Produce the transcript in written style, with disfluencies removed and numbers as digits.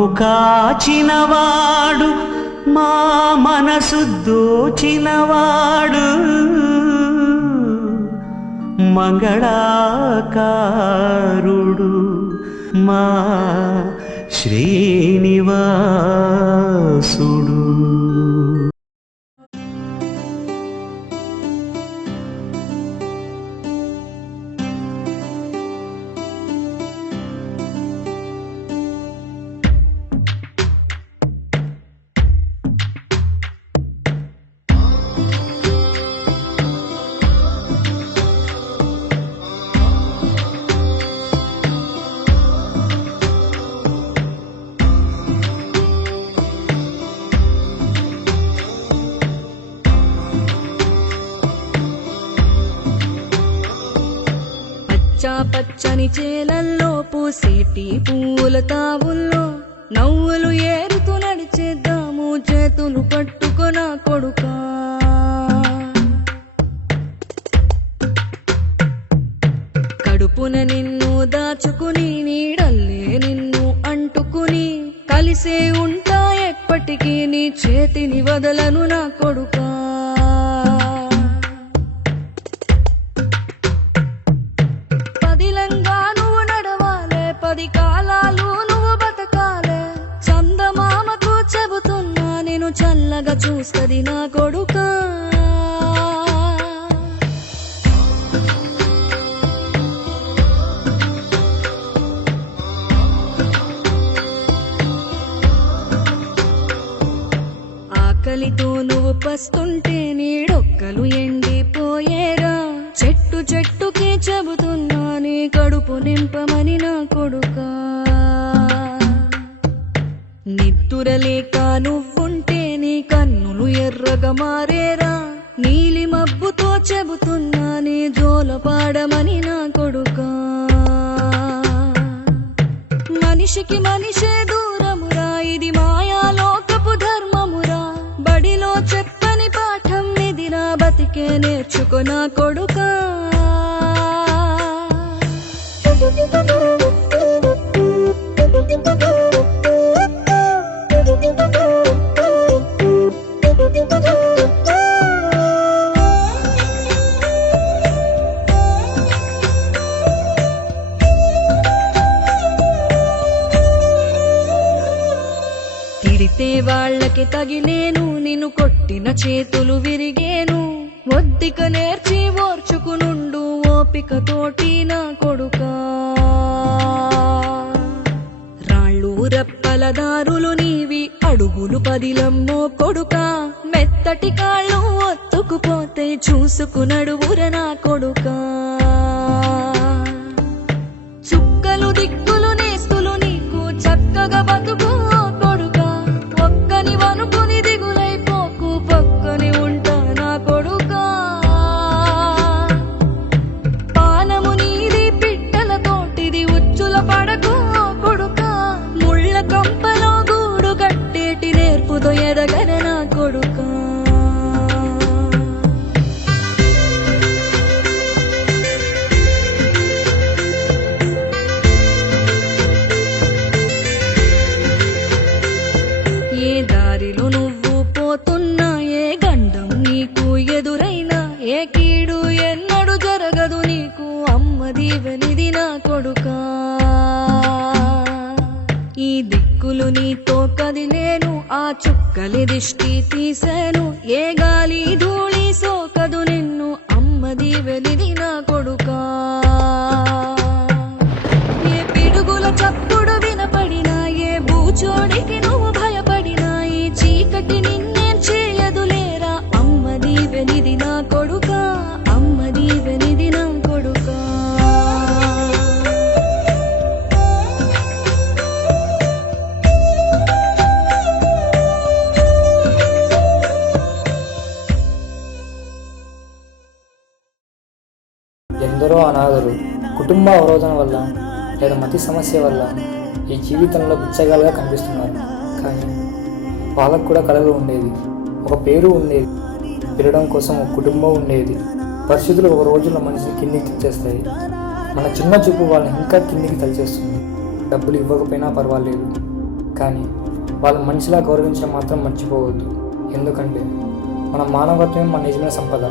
మమ్ము కాచినవాడు మా మనసు దోచినవాడు మంగళాకారుడు మా శ్రీనివాసుడు. పచ్చని చేలల్లో పూసేటి పూల తావుల్లో నవ్వులు ఏరుతూ నడిచేద్దాము చేతులు పట్టుకొన కొడుకా. కడుపున నిన్ను దాచుకుని నీడల్లే నిన్ను అంటుకుని కలిసే ఉంటా ఎప్పటికీ నీ చేతిని వదలను నా కొడుకా. చల్లగా చూస్తది నా కొడుకా. ఆకలితో నువ్వు పస్తుంటే నీడొక్కలు ఎండిపోయేరా. చెట్టు చెట్టుకి చెబుతున్నా నీ కడుపు నింపమని నా కొడుకా. నిద్దురలేక నువ్వుంటే నీ కన్నులు ఎర్రగా మారేరా. నీలి మబ్బుతో చెబుతున్నా నీ జోల పాడమని నా కొడుకా. మనిషికి మనిషే దూరమురా, ఇది మాయాలోకపు ధర్మమురా. బడిలో చెప్పని పాఠం ఇదిరా, బతికే నేర్చుకో నా కొడుకా. తిడితే వాళ్ళకి తగిలేను, నిన్ను కొట్టిన చేతులు విరిగేను. ఒద్దిక నేర్చి ఓర్చుకునుండు ఓపిక తోటి నా కొడుకా. రాళ్ళు రప్పల దారులు నీవి, అడుగులు పదిలమ్మో కొడుకా. మెత్తటి కాళ్ళు ఒత్తుకుపోతే చూసుకునడువుర నా కొడుకా. చుక్కలు దిక్కులు నేస్తులు నీకు చక్కగా బతుకు కొడుకా. ఒక్కని వనుకుని దిగులైపోకు, పక్కని ఉంటా నా కొడుకా. పానము నీది పిట్టల తోటిది, ఉచ్చుల పడకు కొడుకా. ముళ్ళ కంపలో గూడు కట్టేటి నేర్పుతో ఎదగన నా కొడుకా. ఏ దారిలో నువ్వు పోతున్నా, ఏ గండం నీకు ఎదురైనా, ఏ కీడు ఎన్నడు జరగదు నీకు అమ్మ దీవెనిది నా కొడుకా. ఈ దిక్కులు నీతో కదిలేను, ఆ చుక్కలి దిష్టి తీశాను. ఏ గాలి ధూళి సోకదు నిన్ను అమ్మ దీవెనిది నా కొడుకా. ఏ పిడుగుల చప్పుడు వినపడినా, ఏ బూచోడికి నువ్వు భయపడినా, ఈ చీకటి నిన్నేం చేయదులేరా అమ్మ దీవెనిది నా కొడుకా. అమ్మ దీవెనిది నా కొడుకా. ఎందరో అనాథలు కుటుంబ అవరోధం వల్ల లేదా మతి సమస్య వల్ల ఈ జీవితంలో బిచ్చగాలుగా కనిపిస్తున్నారు. కానీ వాళ్ళకు కూడా కళలు ఉండేది, ఒక పేరు ఉండేది, పెరగడం కోసం ఒక కుటుంబం ఉండేది. పరిస్థితులు ఒక రోజుల్లో మనిషిని కిందికి తెచ్చేస్తాయి. మన చిన్న చూపు వాళ్ళని ఇంకా కిందికి తలిచేస్తుంది. డబ్బులు ఇవ్వకపోయినా పర్వాలేదు, కానీ వాళ్ళు మనిషిలా గౌరవించడం మాత్రం మర్చిపోవద్దు. ఎందుకంటే మన మానవత్వమే మన నిజమైన సంపద.